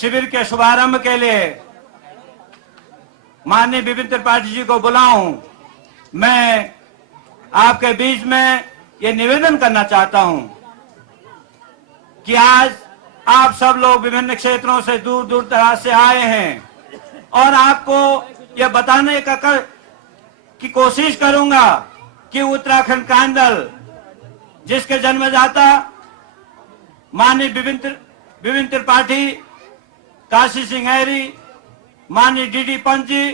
शिविर के शुभारंभ के लिए माननीय विपिन त्रिपाठी जी को बुलाऊं, मैं आपके बीच में ये निवेदन करना चाहता हूं कि आज आप सब लोग विभिन्न क्षेत्रों से दूर दूर दराज से आए हैं और आपको ये बताने की कोशिश करूंगा कि उत्तराखंड कांडल जिसके जन्मदाता माननीय विपिन त्रिपाठी, काशी सिंह हैरी, माननीय डीडी पंत जी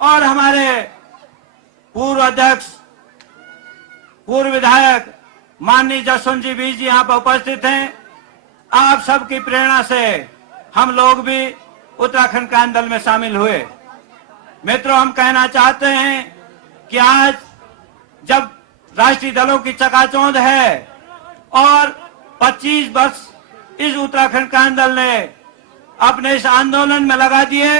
और हमारे पूर्व अध्यक्ष, पूर्व विधायक माननीय जसवंत जी बीज जी यहाँ पर उपस्थित हैं। आप सबकी प्रेरणा से हम लोग भी उत्तराखंड कांडल में शामिल हुए। मित्रों, हम कहना चाहते हैं कि आज जब राष्ट्रीय दलों की चकाचौंध है और 25 वर्ष इस उत्तराखंड कांडल ने अपने इस आंदोलन में लगा दिए,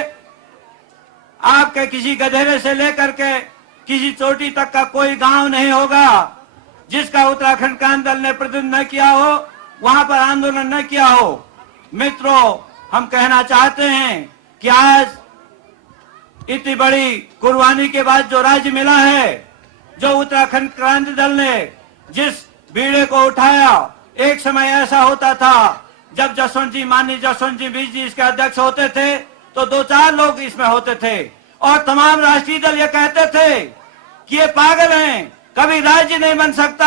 आपके किसी गधेरे से लेकर के किसी चोटी तक का कोई गांव नहीं होगा जिसका उत्तराखंड कांडल ने प्रतिनिधित्व न किया हो, वहां पर आंदोलन न किया हो। मित्रों, हम कहना चाहते हैं कि आज इतनी बड़ी कुर्बानी के बाद जो राज्य मिला है, जो उत्तराखंड क्रांति दल ने जिस बीड़े को उठाया, एक समय ऐसा होता था जब माननीय जसवंत जी बीज जी इसके अध्यक्ष होते थे तो 2-4 लोग इसमें होते थे और तमाम राष्ट्रीय दल ये कहते थे कि ये पागल हैं, कभी राज्य नहीं बन सकता,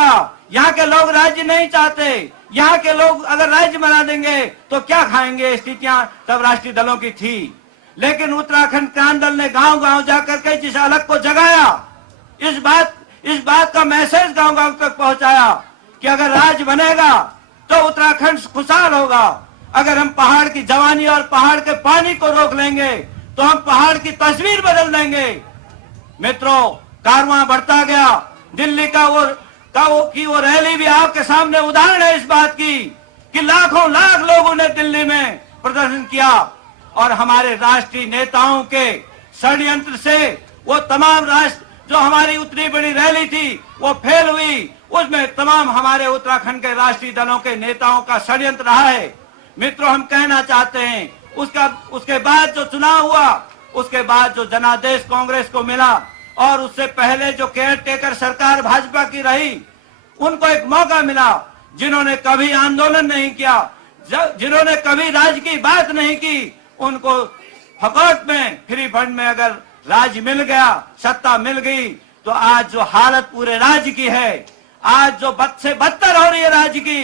यहाँ के लोग राज्य नहीं चाहते, यहाँ के लोग अगर राज्य बना देंगे तो क्या खाएंगे। स्थितियां तब राष्ट्रीय दलों की थी, लेकिन उत्तराखंड क्रांति दल ने गांव गांव जाकर के जिस अलग को जगाया, इस बात का मैसेज गांव गांव तक पहुंचाया कि अगर राज्य बनेगा तो उत्तराखंड खुशहाल होगा। अगर हम पहाड़ की जवानी और पहाड़ के पानी को रोक लेंगे तो हम पहाड़ की तस्वीर बदल देंगे। मित्रों, कारवां बढ़ता गया। दिल्ली का वो रैली भी आपके सामने उदाहरण है इस बात की कि लाखों लाख लोगों ने दिल्ली में प्रदर्शन किया और हमारे राष्ट्रीय नेताओं के षड्यंत्र से वो तमाम जो हमारी उतनी बड़ी रैली थी वो फेल हुई। उसमें तमाम हमारे उत्तराखंड के राष्ट्रीय दलों के नेताओं का षड्यंत्र रहा है। मित्रों, हम कहना चाहते हैं उसके बाद जो चुनाव हुआ, उसके बाद जो जनादेश कांग्रेस को मिला और उससे पहले जो केयर टेकर सरकार भाजपा की रही, उनको एक मौका मिला। जिन्होंने कभी आंदोलन नहीं किया, जिन्होंने कभी राज्य की बात नहीं की, उनको फकौट में फ्री फंड में अगर राज्य मिल गया, सत्ता मिल गई, तो आज जो हालत पूरे राज्य की है, आज जो बद से बदतर हो रही है राज्य की,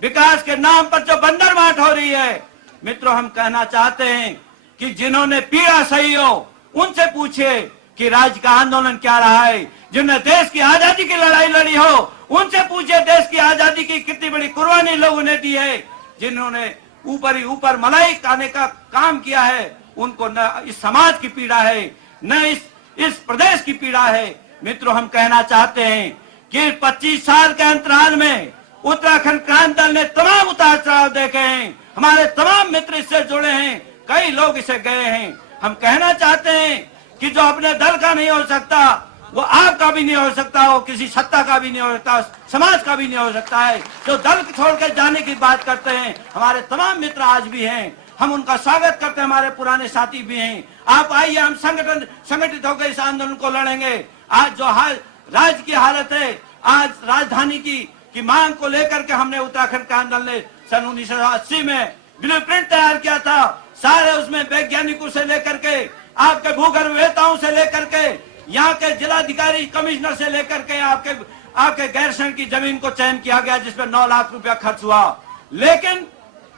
विकास के नाम पर जो बंदरमाट हो रही है। मित्रों, हम कहना चाहते हैं कि जिन्होंने पीड़ा सही हो उनसे पूछिए कि राज्य का आंदोलन क्या रहा है। जिन्होंने देश की आजादी की लड़ाई लड़ी हो उनसे पूछिए देश की आजादी की कितनी बड़ी कुर्बानी लोगों ने दी है। जिन्होंने ऊपर ही ऊपर मलाई खाने का काम किया है, उनको न इस समाज की पीड़ा है न इस प्रदेश की पीड़ा है। मित्रों, हम कहना चाहते हैं कि 25 साल के अंतराल में उत्तराखंड क्रांति दल ने तमाम उतार चढ़ाव देखे हैं। हमारे तमाम मित्र इससे जुड़े हैं, कई लोग इसे गए हैं। हम कहना चाहते हैं कि जो अपने दल का नहीं हो सकता वो आपका भी नहीं हो सकता, वो किसी सत्ता का भी नहीं हो सकता, समाज का भी नहीं हो सकता है। जो दल छोड़कर जाने की बात करते हैं, हमारे तमाम मित्र आज भी हैं, हम उनका स्वागत करते हैं। हमारे पुराने साथी भी हैं। आप आइए, हम संगठित होकर इस आंदोलन को लड़ेंगे। आज जो राज्य की हालत है, आज राजधानी की मांग को लेकर के हमने उत्तराखंड क्रांति दल ने सन 1980 में ब्लूप्रिंट तैयार किया था। सारे उसमें वैज्ञानिकों से लेकर के, आपके भूगर्भवेताओं से लेकर के, यहाँ के जिलाधिकारी कमिश्नर से लेकर के आपके गैरसैंण की जमीन को चयन किया गया जिसमें 9 लाख रुपया खर्च हुआ। लेकिन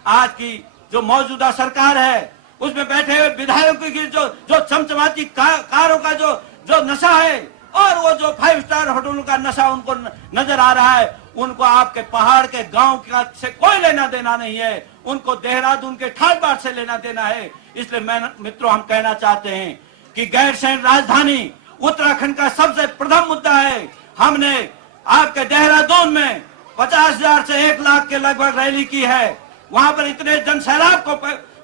आज की जो मौजूदा सरकार है उसमें बैठे हुए विधायकों की जो चमचमाती कारों का जो नशा है और वो जो 5 स्टार होटलों का नशा उनको नजर आ रहा है, उनको आपके पहाड़ के गांव से कोई लेना देना नहीं है। उनको देहरादून के ठाट बाट से लेना देना है। इसलिए मित्रों, हम कहना चाहते हैं कि गैरसैंण राजधानी उत्तराखंड का सबसे प्रथम मुद्दा है। हमने आपके देहरादून में 50,000 से 1 लाख के लगभग रैली की है। वहां पर इतने जन सैलाब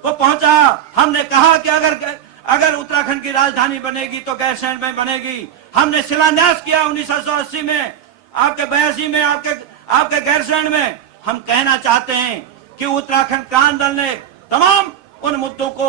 को पहुंचा। हमने कहा कि अगर उत्तराखंड की राजधानी बनेगी तो गैरसैंण में बनेगी। हमने शिलान्यास किया 1980 में, आपके 82 में, आपके गैरसैंण में। हम कहना चाहते हैं कि उत्तराखंड क्रांति दल ने तमाम उन मुद्दों को,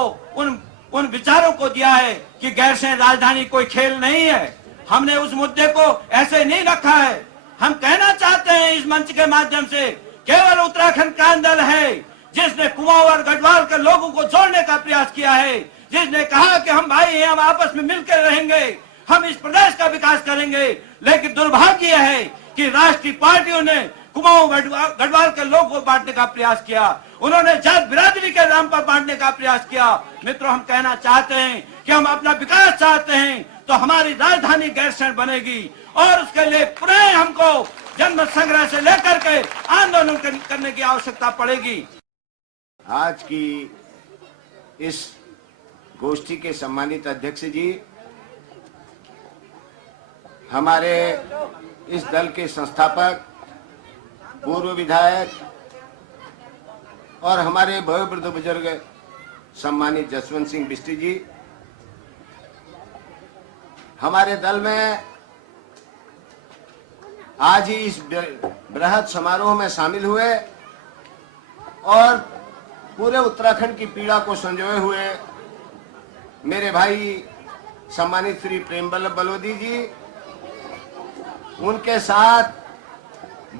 उन विचारों को दिया है कि गैरसैंण राजधानी कोई खेल नहीं है। हमने उस मुद्दे को ऐसे नहीं रखा है। हम कहना चाहते हैं इस मंच के माध्यम से, केवल उत्तराखंड क्रांति दल है जिसने कुमाऊं और गढ़वाल के लोगों को जोड़ने का प्रयास किया है, जिसने कहा कि हम भाई हैं, हम आपस में मिलकर रहेंगे, हम इस प्रदेश का विकास करेंगे। लेकिन दुर्भाग्य है कि राष्ट्रीय पार्टियों ने कुमाऊं गढ़वाल के लोगों को बांटने का प्रयास किया, उन्होंने जात बिरादरी के नाम पर बांटने का प्रयास किया। मित्रों, हम कहना चाहते हैं कि हम अपना विकास चाहते हैं तो हमारी राजधानी गैरसैंण बनेगी और उसके लिए पुनः हमको जन्म संग्रह से लेकर के आंदोलन करने की आवश्यकता पड़ेगी। आज की इस गोष्ठी के सम्मानित अध्यक्ष जी, हमारे इस दल के संस्थापक, पूर्व विधायक और हमारे वयोवृद्ध बुजुर्ग सम्मानित जसवंत सिंह बिष्ट जी, हमारे दल में आज ही इस बृहद समारोह में शामिल हुए और पूरे उत्तराखंड की पीड़ा को संजोए हुए मेरे भाई सम्मानित श्री प्रेमवल्लभ बलोदी जी, उनके साथ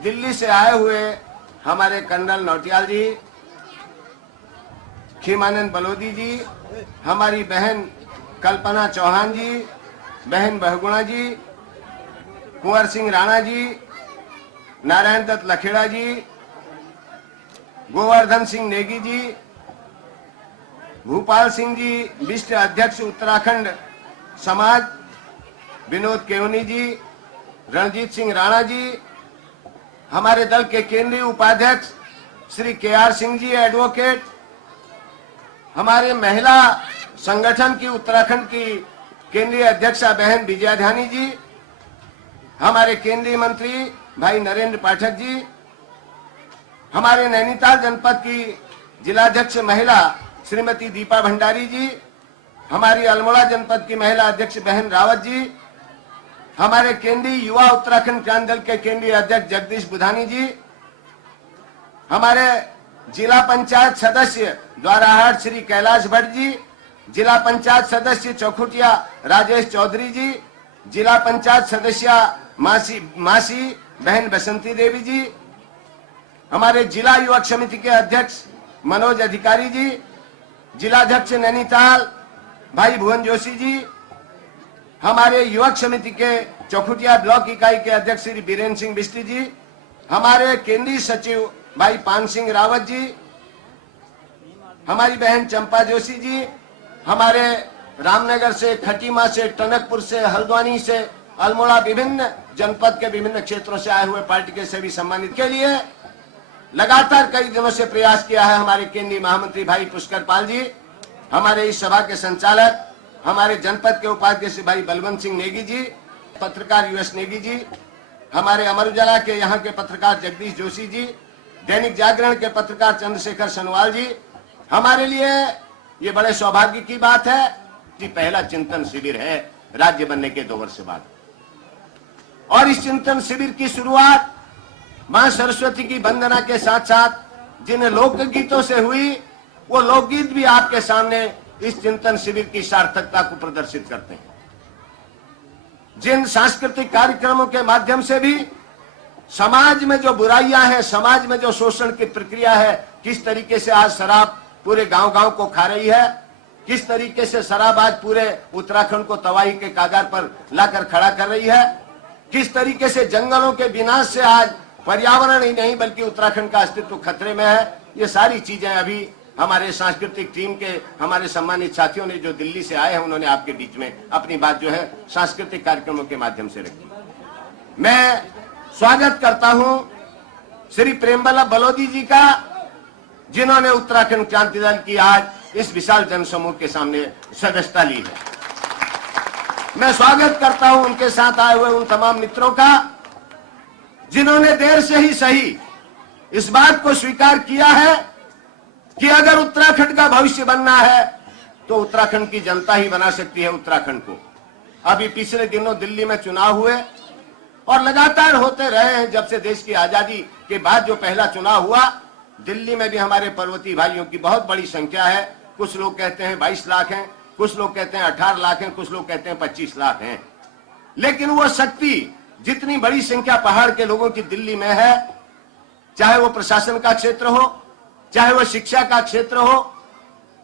दिल्ली से आए हुए हमारे कर्नल नौटियाल जी, खीमानंद बलोदी जी, हमारी बहन कल्पना चौहान जी, बहन बहुगुणा जी, कुंवर सिंह राणा जी, नारायण दत्त लखेड़ा जी, गोवर्धन सिंह नेगी जी, भूपाल सिंह जी, विशिष्ट अध्यक्ष उत्तराखंड समाज विनोद केवनी जी, रणजीत सिंह राणा जी, हमारे दल के केंद्रीय उपाध्यक्ष श्री KR सिंह जी एडवोकेट, हमारे महिला संगठन की उत्तराखंड की केंद्रीय अध्यक्षा बहन विजयाधानी जी, हमारे केंद्रीय मंत्री भाई नरेंद्र पाठक जी, हमारे नैनीताल जनपद की जिलाध्यक्ष महिला श्रीमती दीपा भंडारी जी, हमारी अल्मोड़ा जनपद की महिला अध्यक्ष बहन रावत जी, हमारे केंद्रीय युवा उत्तराखंड क्रांति दल के केंद्रीय अध्यक्ष जगदीश बुधानी जी, हमारे जिला पंचायत सदस्य द्वाराहाट श्री कैलाश भट्ट जी, जिला पंचायत सदस्य चौखुटिया राजेश चौधरी जी, जिला पंचायत सदस्य मासी बहन बसंती देवी जी, हमारे जिला युवक समिति के अध्यक्ष मनोज अधिकारी जी, जिलाध्यक्ष नैनीताल भाई भुवन जोशी जी, हमारे युवक समिति के चौखुटिया ब्लॉक इकाई के अध्यक्ष श्री बीरेन्द्र सिंह बिष्ट जी, हमारे केंद्रीय सचिव भाई पान सिंह रावत जी, हमारी बहन चंपा जोशी जी, हमारे रामनगर से, खटीमा से, टनकपुर से, हल्द्वानी से, अल्मोड़ा, विभिन्न जनपद के विभिन्न क्षेत्रों से आए हुए पार्टी के सभी सम्मानित के लिए लगातार कई दिनों से प्रयास किया है हमारे केंद्रीय महामंत्री भाई पुष्कर पाल जी, हमारे इस सभा के संचालक, हमारे जनपद के उपाध्यक्ष भाई बलवंत सिंह नेगी जी, पत्रकार US नेगी जी, हमारे अमर उजाला के यहाँ के पत्रकार जगदीश जोशी जी, दैनिक जागरण के पत्रकार चंद्रशेखर सनवाल जी। हमारे लिए ये बड़े सौभाग्य की बात है कि पहला चिंतन शिविर है राज्य बनने के 2 वर्ष बाद, और इस चिंतन शिविर की शुरुआत मां सरस्वती की वंदना के साथ साथ जिन लोकगीतों से हुई, वो लोकगीत भी आपके सामने इस चिंतन शिविर की सार्थकता को प्रदर्शित करते हैं। जिन सांस्कृतिक कार्यक्रमों के माध्यम से भी समाज में जो बुराइयां हैं, समाज में जो शोषण की प्रक्रिया है, किस तरीके से आज शराब पूरे गांव-गांव को खा रही है, किस तरीके से शराब आज पूरे उत्तराखंड को तबाही के कागार पर लाकर खड़ा कर रही है, किस तरीके से जंगलों के विनाश से आज पर्यावरण ही नहीं बल्कि उत्तराखंड का अस्तित्व खतरे में है, ये सारी चीजें अभी हमारे सांस्कृतिक टीम के हमारे सम्मानित साथियों ने जो दिल्ली से आए हैं, उन्होंने आपके बीच में अपनी बात जो है सांस्कृतिक कार्यक्रमों के माध्यम से रखी। मैं स्वागत करता हूं श्री प्रेमवल्लभ बलोदी जी का, जिन्होंने उत्तराखंड क्रांति दल की आज इस विशाल जनसमूह के सामने सदस्यता ली है। मैं स्वागत करता हूं उनके साथ आए हुए उन तमाम मित्रों का, जिन्होंने देर से ही सही इस बात को स्वीकार किया है कि अगर उत्तराखंड का भविष्य बनना है तो उत्तराखंड की जनता ही बना सकती है उत्तराखंड को। अभी पिछले दिनों दिल्ली में चुनाव हुए और लगातार होते रहे हैं। जब से देश की आजादी के बाद जो पहला चुनाव हुआ, दिल्ली में भी हमारे पर्वतीय भाइयों की बहुत बड़ी संख्या है, कुछ लोग कहते हैं 22 लाख हैं, कुछ लोग कहते हैं 18 लाख हैं, कुछ लोग कहते हैं 25 लाख हैं। लेकिन वो शक्ति जितनी बड़ी संख्या पहाड़ के लोगों की दिल्ली में है, चाहे वो प्रशासन का क्षेत्र हो, चाहे वो शिक्षा का क्षेत्र हो,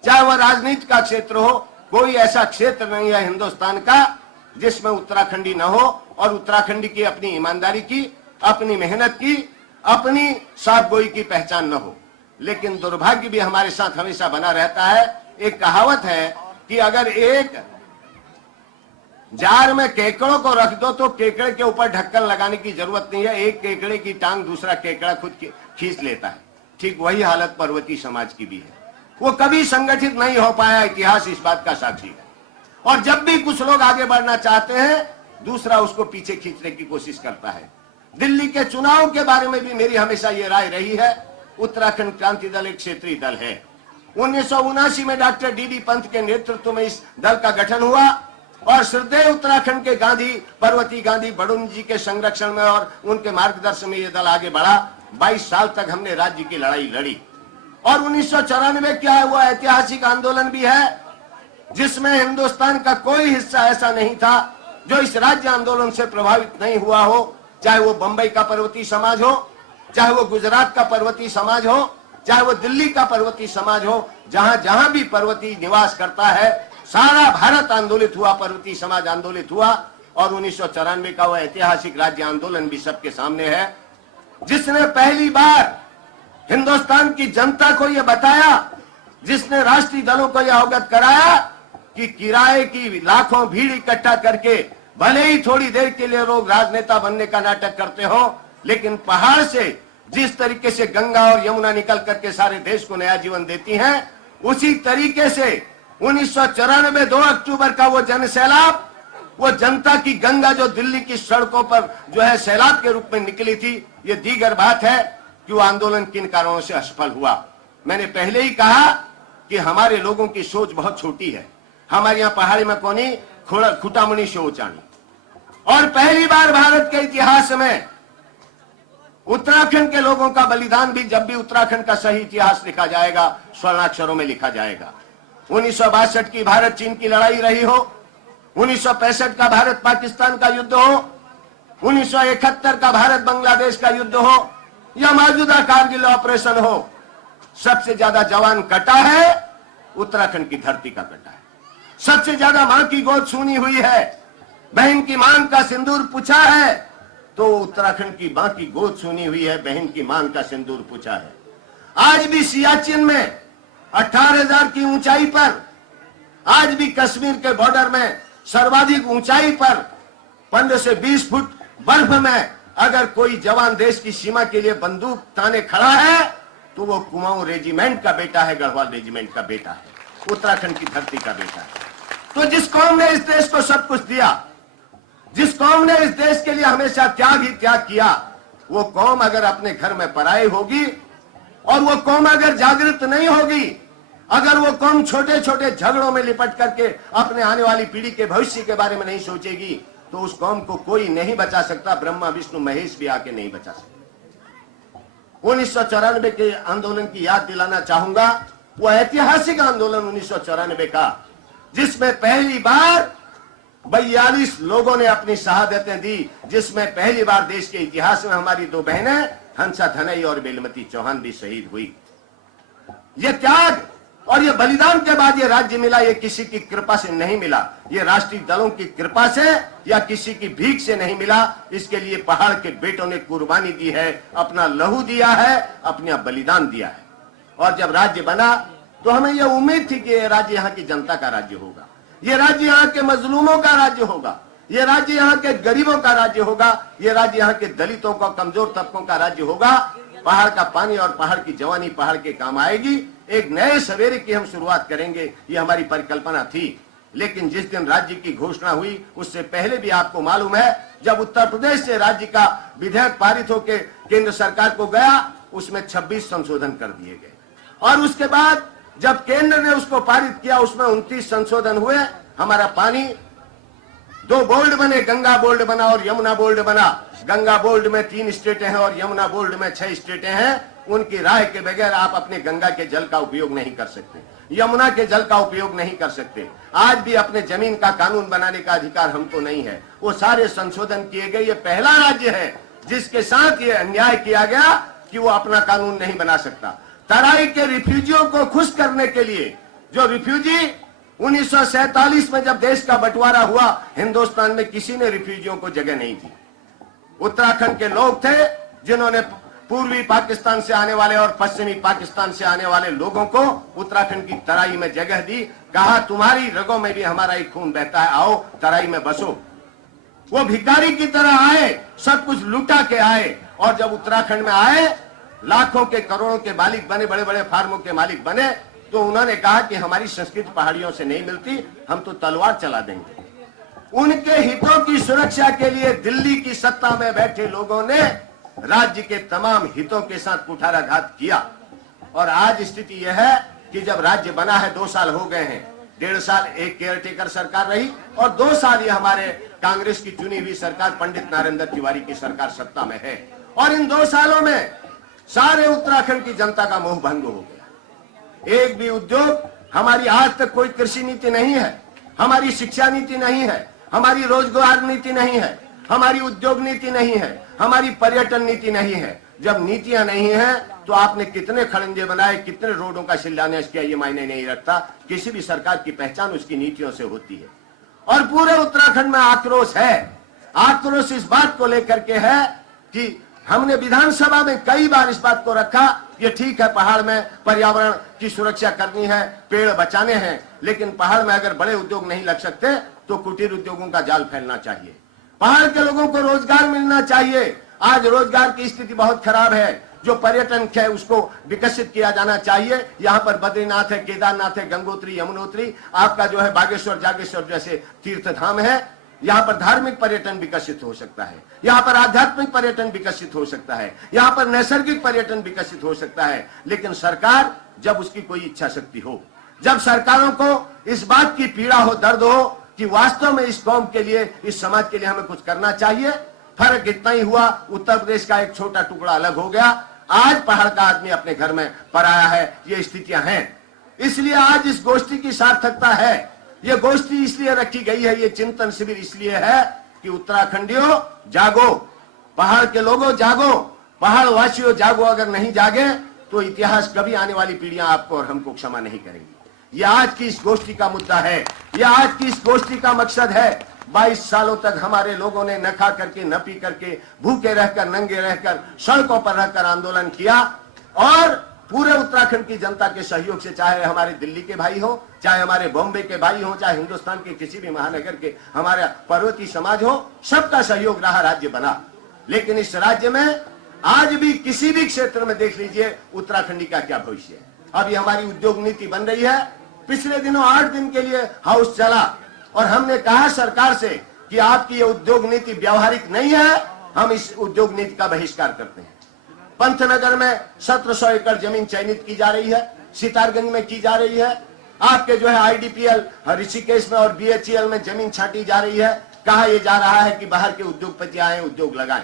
चाहे वो राजनीति का क्षेत्र हो, कोई ऐसा क्षेत्र नहीं है हिंदुस्तान का जिसमें उत्तराखंडी न हो और उत्तराखंडी की अपनी ईमानदारी की, अपनी मेहनत की, अपनी साफगोई की पहचान न हो। लेकिन दुर्भाग्य भी हमारे साथ हमेशा बना रहता है। एक कहावत है कि अगर एक जार में केकड़ों को रख दो तो केकड़े के ऊपर ढक्कन लगाने की जरूरत नहीं है, एक केकड़े की टांग दूसरा केकड़ा खुद खींच लेता है। ठीक वही हालत पर्वतीय समाज की भी है। वो कभी संगठित नहीं हो पाया, इतिहास इस बात का साक्षी है। और जब भी कुछ लोग आगे बढ़ना चाहते हैं, दूसरा उसको पीछे खींचने की कोशिश करता है। दिल्ली के चुनाव के बारे में भी मेरी हमेशा ये राय रही है, उत्तराखंड क्रांति दल एक क्षेत्रीय दल है। 1979 में डॉक्टर डी.डी. पंत के नेतृत्व में इस दल का गठन हुआ और श्रद्धेय उत्तराखंड के गांधी, पर्वती गांधी बड़ुन जी के संरक्षण में और उनके मार्गदर्शन में यह दल आगे बढ़ा। 22 साल तक हमने राज्य की लड़ाई लड़ी और 1994 क्या है, वो ऐतिहासिक आंदोलन भी है जिसमें हिंदुस्तान का कोई हिस्सा ऐसा नहीं था जो इस राज्य आंदोलन से प्रभावित नहीं हुआ हो। चाहे वो बंबई का पर्वतीय समाज हो, चाहे वो गुजरात का पर्वतीय समाज हो, चाहे वो दिल्ली का पर्वतीय समाज हो, जहां जहां भी पर्वतीय निवास करता है, सारा भारत आंदोलित हुआ, पर्वतीय समाज आंदोलित हुआ। और 1994 का वो ऐतिहासिक राज्य आंदोलन भी सबके सामने है, जिसने पहली बार हिंदुस्तान की जनता को यह बताया, जिसने राष्ट्रीय दलों को यह अवगत कराया कि किराए की लाखों भीड़ इकट्ठा करके भले ही थोड़ी देर के लिए लोग राजनेता बनने का नाटक करते हो, लेकिन पहाड़ से जिस तरीके से गंगा और यमुना निकल करके सारे देश को नया जीवन देती हैं, उसी तरीके से 1994 2 अक्टूबर का वो जन सैलाब, वो जनता की गंगा जो दिल्ली की सड़कों पर जो है सैलाब के रूप में निकली थी, ये दीगर बात है कि वो आंदोलन किन कारणों से असफल हुआ। मैंने पहले ही कहा कि हमारे लोगों की सोच बहुत छोटी है। हमारे यहाँ पहाड़ी में कोनी खुटामणी से ऊंचानी। और पहली बार भारत के इतिहास में उत्तराखंड के लोगों का बलिदान भी, जब भी उत्तराखंड का सही इतिहास लिखा जाएगा, स्वर्णाक्षरों में लिखा जाएगा। 1962 की भारत चीन की लड़ाई रही हो, 1965 का भारत पाकिस्तान का युद्ध हो, 1971 का भारत बांग्लादेश का युद्ध हो, या मौजूदा कारगिल ऑपरेशन हो, सबसे ज्यादा जवान कटा है उत्तराखंड की धरती का कटा है। सबसे ज्यादा मां की गोद सुनी हुई है, बहन की मांग का सिंदूर पूछा है, तो उत्तराखंड की मां की गोद सुनी हुई है, बहन की मांग का सिंदूर पूछा है। आज भी सियाचिन में 18,000 की ऊंचाई पर, आज भी कश्मीर के बॉर्डर में सर्वाधिक ऊंचाई पर 15 से 20 फुट बर्फ में अगर कोई जवान देश की सीमा के लिए बंदूक ताने खड़ा है, तो वो कुमाऊं रेजिमेंट का बेटा है, गढ़वाल रेजिमेंट का बेटा है, उत्तराखंड की धरती का बेटा है। तो जिस कौम ने इस देश को सब कुछ दिया, जिस कौम ने इस देश के लिए हमेशा त्याग ही त्याग किया, वो कौम अगर अपने घर में पराई होगी और वो कौम अगर जागृत नहीं होगी, अगर वो कौम छोटे छोटे झगड़ों में लिपट करके अपने आने वाली पीढ़ी के भविष्य के बारे में नहीं सोचेगी, तो उस कौम को कोई नहीं बचा सकता, ब्रह्मा विष्णु महेश भी आके नहीं बचा सकते। 1994 के आंदोलन की याद दिलाना चाहूंगा, वो ऐतिहासिक आंदोलन 1994 का, जिसमें पहली बार 42 लोगों ने अपनी शहादतें दी, जिसमें पहली बार देश के इतिहास में हमारी 2 बहनें हंसा धनई और बेलमती चौहान भी शहीद हुई। ये त्याग और ये बलिदान के बाद ये राज्य मिला, ये किसी की कृपा से नहीं मिला, ये राष्ट्रीय दलों की कृपा से या किसी की भीख से नहीं मिला। इसके लिए पहाड़ के बेटों ने कुर्बानी दी है, अपना लहू दिया है, अपना बलिदान दिया है। और जब राज्य बना तो हमें यह उम्मीद थी कि ये राज्य यहाँ की जनता का राज्य होगा, ये राज्य यहाँ के मजलूमों का राज्य होगा, ये राज्य यहाँ के गरीबों का राज्य होगा, ये राज्य यहाँ के दलितों का, कमजोर तबकों का राज्य होगा। पहाड़ का पानी और पहाड़ की जवानी पहाड़ के काम आएगी, एक नए सवेरे की हम शुरुआत करेंगे, ये हमारी परिकल्पना थी। लेकिन जिस दिन राज्य की घोषणा हुई, उससे पहले भी आपको मालूम है, जब उत्तर प्रदेश से राज्य का विधेयक पारित होकर केंद्र सरकार को गया, उसमें 26 संशोधन कर दिए गए। और उसके बाद जब केंद्र ने उसको पारित किया, उसमें 29 संशोधन हुए। हमारा पानी 2 बोल्ड बने, गंगा बोल्ड बना और यमुना बोल्ड बना। गंगा बोल्ड में 3 स्टेटें हैं और यमुना बोल्ड में 6 स्टेटें हैं। उनकी राय के बगैर आप अपने गंगा के जल का उपयोग नहीं कर सकते। यमुना के जल का उपयोग नहीं कर सकते। आज भी अपने जमीन का कानून बनाने का अधिकार हमको नहीं है। वो सारे संशोधन किए गए। ये पहला राज्य है जिसके साथ ये अन्याय किया गया कि वो अपना कानून नहीं बना सकता। तराई के रिफ्यूजियों को खुश करने के लिए, जो रिफ्यूजी 1947 में जब देश का बंटवारा हुआ, हिंदुस्तान में किसी ने रिफ्यूजियों को जगह नहीं दी। उत्तराखंड के लोग थे जिन्होंने पूर्वी पाकिस्तान से आने वाले और पश्चिमी पाकिस्तान से आने वाले लोगों को उत्तराखंड की तराई में जगह दी। कहा तुम्हारी रगों में भी हमारा ही खून बहता है, आओ तराई में बसो। वो भिखारी की तरह आए, सब कुछ लुटा के आए, और जब उत्तराखंड में आए, लाखों के करोड़ों के मालिक बने, बड़े बड़े फार्मों के मालिक बने, तो उन्होंने कहा कि हमारी संस्कृति पहाड़ियों से नहीं मिलती, हम तो तलवार चला देंगे। उनके हितों की सुरक्षा के लिए दिल्ली की सत्ता में बैठे लोगों ने राज्य के तमाम हितों के साथ कुठाराघात किया। और आज स्थिति यह है कि जब राज्य बना है, 2 साल हो गए हैं, 1.5 साल एक केयरटेकर सरकार रही और 2 साल ये हमारे कांग्रेस की चुनी हुई सरकार पंडित नरेंद्र तिवारी की सरकार सत्ता में है। और इन 2 सालों में सारे उत्तराखंड की जनता का मोह भंग हो गया। एक भी उद्योग, हमारी आज तक कोई कृषि नीति नहीं है, हमारी शिक्षा नीति नहीं है, हमारी रोजगार नीति नहीं है, हमारी उद्योग नीति नहीं है, हमारी पर्यटन नीति नहीं है। जब नीतियां नहीं है तो आपने कितने खड़ंजे बनाए, कितने रोडों का शिलान्यास किया, ये मायने नहीं रखता। किसी भी सरकार की पहचान उसकी नीतियों से होती है। और पूरे उत्तराखंड में आक्रोश है। आक्रोश इस बात को लेकर के है कि हमने विधानसभा में कई बार इस बात को रखा, ये ठीक है पहाड़ में पर्यावरण की सुरक्षा करनी है, पेड़ बचाने हैं, लेकिन पहाड़ में अगर बड़े उद्योग नहीं लग सकते तो कुटीर उद्योगों का जाल फैलना चाहिए। पहाड़ के लोगों को रोजगार मिलना चाहिए। आज रोजगार की स्थिति बहुत खराब है। जो पर्यटन है उसको विकसित किया जाना चाहिए। यहाँ पर बद्रीनाथ है, केदारनाथ है, गंगोत्री, यमुनोत्री, आपका जो है बागेश्वर, जागेश्वर जैसे तीर्थ धाम है। यहाँ पर धार्मिक पर्यटन विकसित हो सकता है, यहाँ पर आध्यात्मिक पर्यटन विकसित हो सकता है, यहाँ पर नैसर्गिक पर्यटन विकसित हो सकता है। लेकिन सरकार, जब उसकी कोई इच्छा शक्ति हो, जब सरकारों को इस बात की पीड़ा हो, दर्द हो कि वास्तव में इस कौम के लिए, इस समाज के लिए हमें कुछ करना चाहिए। फर्क इतना ही हुआ, उत्तर प्रदेश का एक छोटा टुकड़ा अलग हो गया। आज पहाड़ का आदमी अपने घर में पराया है। ये स्थितियां हैं, इसलिए आज इस गोष्ठी की सार्थकता है। ये गोष्ठी इसलिए रखी गई है, ये चिंतन शिविर इसलिए है कि उत्तराखंडियों जागो, पहाड़ के लोगों जागो, पहाड़ वासियों जागो। अगर नहीं जागे तो इतिहास कभी आने वाली पीढ़ियां आपको और हमको क्षमा नहीं करेंगी। यह आज की इस गोष्ठी का मुद्दा है, यह आज की इस गोष्ठी का मकसद है। 22 सालों तक हमारे लोगों ने न खा करके, न पी करके, भूखे रहकर, नंगे रहकर, सड़कों पर रहकर आंदोलन किया। और पूरे उत्तराखंड की जनता के सहयोग से, चाहे हमारे दिल्ली के भाई हो, चाहे हमारे बॉम्बे के भाई हो, चाहे हिंदुस्तान के किसी भी महानगर के हमारा पर्वतीय समाज हो, सबका सहयोग रहा, राज्य बना। लेकिन इस राज्य में आज भी किसी भी क्षेत्र में देख लीजिए उत्तराखंडी का क्या भविष्य है। अभी हमारी उद्योग नीति बन रही है। पिछले दिनों 8 दिन के लिए हाउस चला और हमने कहा सरकार से कि आपकी ये उद्योग नीति व्यावहारिक नहीं है, हम इस उद्योग नीति का बहिष्कार करते हैं। पंतनगर में 1700 एकड़ जमीन चयनित की जा रही है, सितारगंज में की जा रही है, आपके जो है आईडीपीएल ऋषिकेश में और बीएचईएल में जमीन छांटी जा रही है। कहा यह जा रहा है कि बाहर के उद्योगपति आए, उद्योग लगाएं।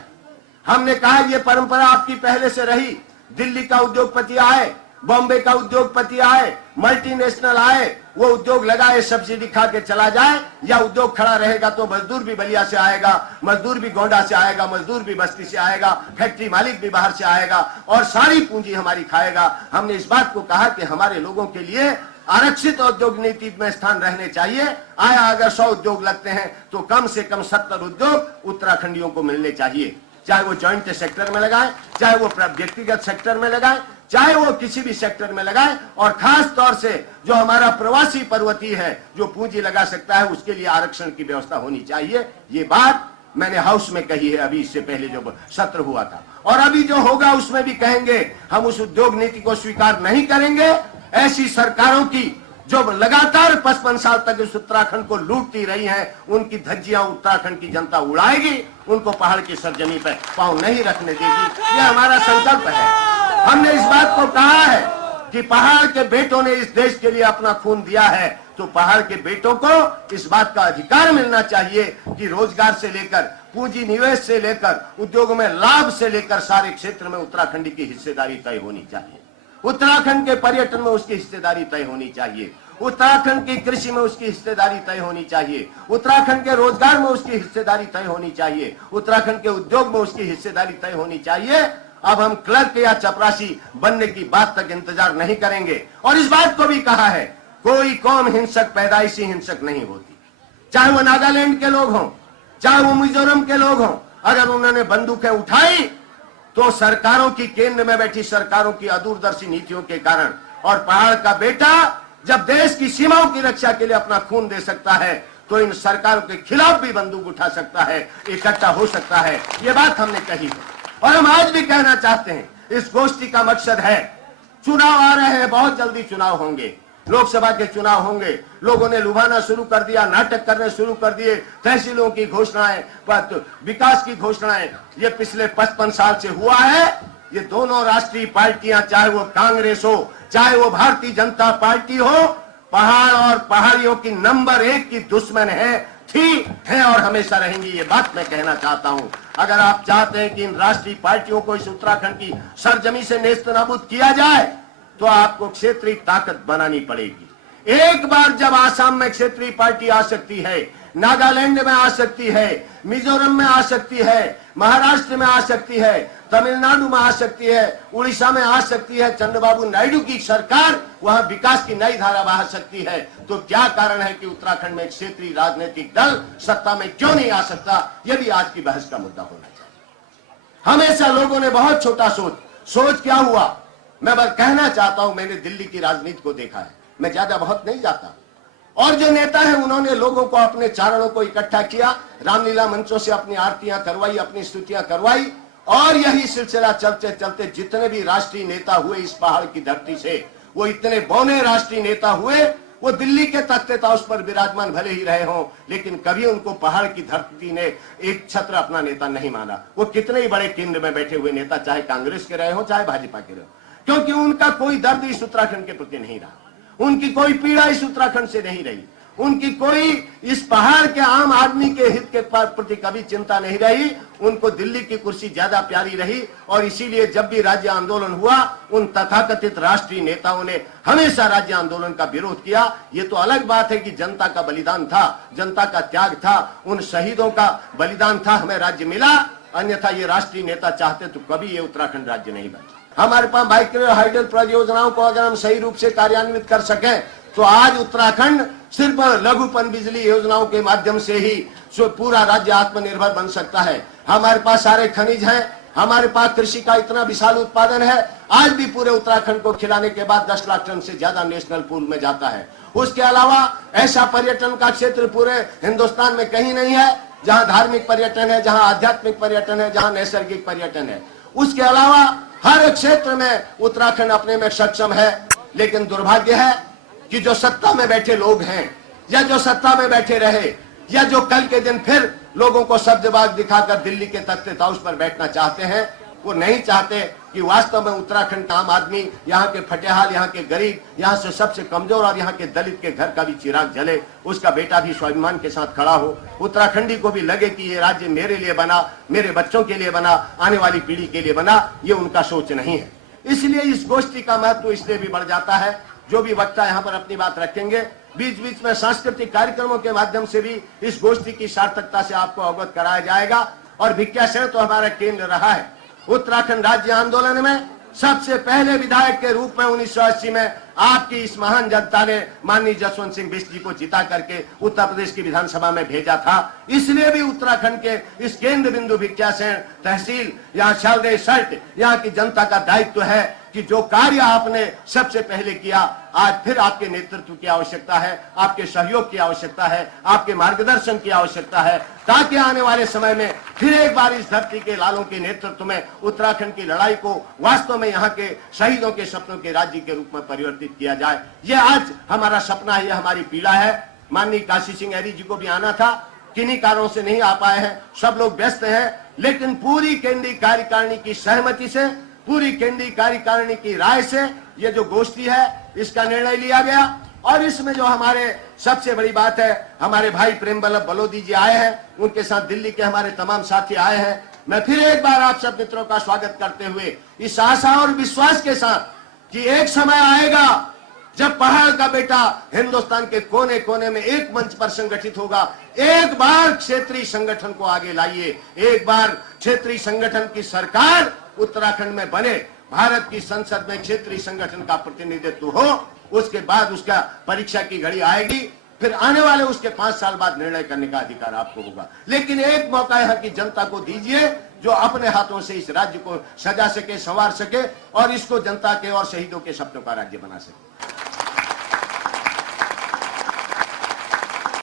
हमने कहा यह परंपरा आपकी पहले से रही। दिल्ली का उद्योगपति आए, बॉम्बे का उद्योगपति आए, मल्टीनेशनल आए, वो उद्योग लगाए, सब्सिडी खा के चला जाए, या उद्योग खड़ा रहेगा तो मजदूर भी बलिया से आएगा, मजदूर भी गोंडा से आएगा, मजदूर भी बस्ती से आएगा, फैक्ट्री मालिक भी बाहर से आएगा और सारी पूंजी हमारी खाएगा। हमने इस बात को कहा कि हमारे लोगों के लिए आरक्षित उद्योग नीति में स्थान रहने चाहिए। आया अगर 100 उद्योग लगते हैं तो कम से कम 70 उद्योग उत्तराखंडियों को मिलने चाहिए। चाहे वो जॉइंट सेक्टर में लगाए, चाहे वो व्यक्तिगत सेक्टर में लगाए, चाहे वो किसी भी सेक्टर में लगाए। और खास तौर से जो हमारा प्रवासी पर्वतीय है, जो पूंजी लगा सकता है, उसके लिए आरक्षण की व्यवस्था होनी चाहिए। ये बात मैंने हाउस में कही है अभी, इससे पहले जो सत्र हुआ था, और अभी जो होगा उसमें भी कहेंगे। हम उस उद्योग नीति को स्वीकार नहीं करेंगे। ऐसी सरकारों की जो लगातार 55 साल तक इस उत्तराखंड को लूटती रही हैं, उनकी धज्जियां उत्तराखंड की जनता उड़ाएगी। उनको पहाड़ की सरजमी पर पांव नहीं रखने देगी। यह हमारा संकल्प है। हमने इस बात को कहा है कि पहाड़ के बेटों ने इस देश के लिए अपना खून दिया है, तो पहाड़ के बेटों को इस बात का अधिकार मिलना चाहिए कि रोजगार से लेकर, पूंजी निवेश से लेकर, उद्योगों में लाभ से लेकर सारे क्षेत्र में उत्तराखंडी की हिस्सेदारी तय होनी चाहिए। उत्तराखंड के पर्यटन में उसकी हिस्सेदारी तय होनी चाहिए, उत्तराखंड की कृषि में उसकी हिस्सेदारी तय होनी चाहिए, उत्तराखंड के रोजगार में उसकी हिस्सेदारी तय होनी चाहिए, उत्तराखंड के उद्योग में उसकी हिस्सेदारी तय होनी चाहिए। अब हम क्लर्क या चपरासी बनने की बात तक इंतजार नहीं करेंगे। और इस बात को भी कहा है, कोई कौम हिंसक पैदाइशी हिंसक नहीं होती, चाहे वो नागालैंड के लोग हों, चाहे वो मिजोरम के लोग हों। अगर उन्होंने बंदूकें उठाई तो सरकारों की, केंद्र में बैठी सरकारों की अदूरदर्शी नीतियों के कारण। और पहाड़ का बेटा जब देश की सीमाओं की रक्षा के लिए अपना खून दे सकता है तो इन सरकारों के खिलाफ भी बंदूक उठा सकता है, इकट्ठा हो सकता है। ये बात हमने कही है और हम आज भी कहना चाहते हैं। इस गोष्ठी का मकसद है, चुनाव आ रहे हैं, बहुत जल्दी चुनाव होंगे, लोकसभा के चुनाव होंगे। लोगों ने लुभाना शुरू कर दिया, नाटक करने शुरू कर दिए, तहसीलों की घोषणाएं, विकास की घोषणाएं। ये पिछले 55 साल से हुआ है। ये दोनों राष्ट्रीय पार्टियां, चाहे वो कांग्रेस हो, चाहे वो भारतीय जनता पार्टी हो, पहाड़ और पहाड़ियों की नंबर 1 की दुश्मन है और हमेशा रहेंगी। ये बात मैं कहना चाहता हूं। अगर आप चाहते हैं कि इन राष्ट्रीय पार्टियों को इस उत्तराखंड की सरजमी से नेस्तनाबूद किया जाए तो आपको क्षेत्रीय ताकत बनानी पड़ेगी। एक बार जब आसाम में क्षेत्रीय पार्टी आ सकती है, नागालैंड में आ सकती है, मिजोरम में आ सकती है, महाराष्ट्र में आ सकती है, तमिलनाडु में आ सकती है, उड़ीसा में आ सकती है, चंद्रबाबू नायडू की सरकार वहां विकास की नई धारा बहा सकती है, तो क्या कारण है कि उत्तराखंड में क्षेत्रीय राजनीतिक दल सत्ता में क्यों नहीं आ सकता? यह भी आज की बहस का मुद्दा होना चाहिए। हमेशा लोगों ने बहुत छोटा सोच क्या हुआ, मैं बस कहना चाहता हूं, मैंने दिल्ली की राजनीति को देखा है, मैं ज्यादा बहुत नहीं जाता। और जो नेता है उन्होंने लोगों को, अपने चारणों को इकट्ठा किया, रामलीला मंचों से अपनी आरतियां करवाई, अपनी स्तुतियां करवाई, और यही सिलसिला चलते चलते जितने भी राष्ट्रीय नेता हुए इस पहाड़ की धरती से, वो इतने बौने राष्ट्रीय नेता हुए। वो दिल्ली के तख्ते ताउस पर विराजमान भले ही रहे हों, लेकिन कभी उनको पहाड़ की धरती ने एक छत्र अपना नेता नहीं माना। वो कितने ही बड़े केंद्र में बैठे हुए नेता, चाहे कांग्रेस के रहे हो, चाहे भाजपा के रहे हो, क्योंकि उनका कोई दर्द इस उत्तराखंड के प्रति नहीं रहा, उनकी कोई पीड़ा इस उत्तराखंड से नहीं रही, उनकी कोई इस पहाड़ के आम आदमी के हित के प्रति कभी चिंता नहीं रही। उनको दिल्ली की कुर्सी ज्यादा प्यारी रही। और इसीलिए जब भी राज्य आंदोलन हुआ, उन तथाकथित राष्ट्रीय नेताओं ने हमेशा राज्य आंदोलन का विरोध किया। ये तो अलग बात है कि जनता का बलिदान था, जनता का त्याग था, उन शहीदों का बलिदान था, हमें राज्य मिला। अन्यथा ये राष्ट्रीय नेता चाहते तो कभी ये उत्तराखंड राज्य नहीं बना। हमारे पास माइक्रो हाइडल परियोजनाओं को अगर हम सही रूप से कार्यान्वित कर सकें तो आज उत्तराखंड सिर्फ लघु पन बिजली योजनाओं के माध्यम से ही पूरा राज्य आत्मनिर्भर बन सकता है। हमारे पास सारे खनिज हैं, हमारे पास कृषि का इतना विशाल उत्पादन है। आज भी पूरे उत्तराखंड को खिलाने के बाद 10 लाख टन से ज्यादा नेशनल पूल में जाता है। उसके अलावा ऐसा पर्यटन का क्षेत्र पूरे हिंदुस्तान में कहीं नहीं है जहां धार्मिक पर्यटन है, जहां आध्यात्मिक पर्यटन है, जहां नैसर्गिक पर्यटन है। उसके अलावा हर क्षेत्र में उत्तराखंड अपने में सक्षम है। लेकिन दुर्भाग्य है कि जो सत्ता में बैठे लोग हैं, या जो सत्ता में बैठे रहे, या जो कल के दिन फिर लोगों को शब्दबाज दिखाकर दिल्ली के तख्ते ताउस पर बैठना चाहते हैं, वो नहीं चाहते कि वास्तव में उत्तराखंड का आम आदमी, यहाँ के फटेहाल, यहाँ के गरीब, यहाँ से सबसे कमजोर और यहाँ के दलित के घर का भी चिराग जले, उसका बेटा भी स्वाभिमान के साथ खड़ा हो। उत्तराखंडी को भी लगे कि ये राज्य मेरे लिए बना, मेरे बच्चों के लिए बना, आने वाली पीढ़ी के लिए बना। ये उनका सोच नहीं है। इसलिए इस गोष्ठी का महत्व इसलिए भी बढ़ जाता है। जो भी वक्ता यहाँ पर अपनी बात रखेंगे, बीच बीच में सांस्कृतिक कार्यक्रमों के माध्यम से भी इस गोष्ठी की सार्थकता से आपको अवगत कराया जाएगा। और भिक्षाशरण तो हमारा केंद्र रहा है। उत्तराखंड राज्य आंदोलन में सबसे पहले विधायक के रूप में 1980 में आपकी इस महान जनता ने माननीय जसवंत सिंह बिष्ट जी को जिता करके उत्तर प्रदेश की विधानसभा में भेजा था। इसलिए भी उत्तराखंड के इस केंद्र बिंदु भिक्षाशरण तहसील, यहाँ शालदे सल्ट, यहाँ की जनता का दायित्व है कि जो कार्य आपने सबसे पहले किया, आज फिर आपके नेतृत्व की आवश्यकता है, आपके सहयोग की आवश्यकता है, आपके मार्गदर्शन की आवश्यकता है, ताकि आने वाले समय में फिर एक बार इस धरती के लालों के नेतृत्व में उत्तराखंड की लड़ाई को वास्तव में यहाँ के शहीदों के सपनों के राज्य के रूप में परिवर्तित किया जाए। ये आज हमारा सपना है, ये हमारी पीड़ा है। माननीय काशी सिंह ऐरी जी को भी आना था, किन्हीं कारणों से नहीं आ पाए हैं, सब लोग व्यस्त हैं। लेकिन पूरी केंद्रीय कार्यकारिणी की सहमति से, पूरी केंद्रीय कार्यकारिणी की राय से ये जो गोष्ठी है इसका निर्णय लिया गया। और इसमें जो हमारे सबसे बड़ी बात है, हमारे भाई प्रेम बल्लभ बलोदी जी आए हैं, उनके साथ दिल्ली के हमारे तमाम साथी आए हैं। मैं फिर एक बार आप सब मित्रों का स्वागत करते हुए इस आशा और विश्वास के साथ कि एक समय आएगा जब पहाड़ का बेटा हिंदुस्तान के कोने कोने में एक मंच पर संगठित होगा। एक बार क्षेत्रीय संगठन को आगे लाइए, एक बार क्षेत्रीय संगठन की सरकार उत्तराखंड में बने, भारत की संसद में क्षेत्रीय संगठन का प्रतिनिधित्व हो, उसके बाद उसका परीक्षा की घड़ी आएगी, फिर आने वाले उसके 5 साल बाद निर्णय करने का अधिकार आपको होगा। लेकिन एक मौका यहाँ की जनता को दीजिए जो अपने हाथों से इस राज्य को सजा सके, संवार सके और इसको जनता के और शहीदों के सपनों का राज्य बना सके।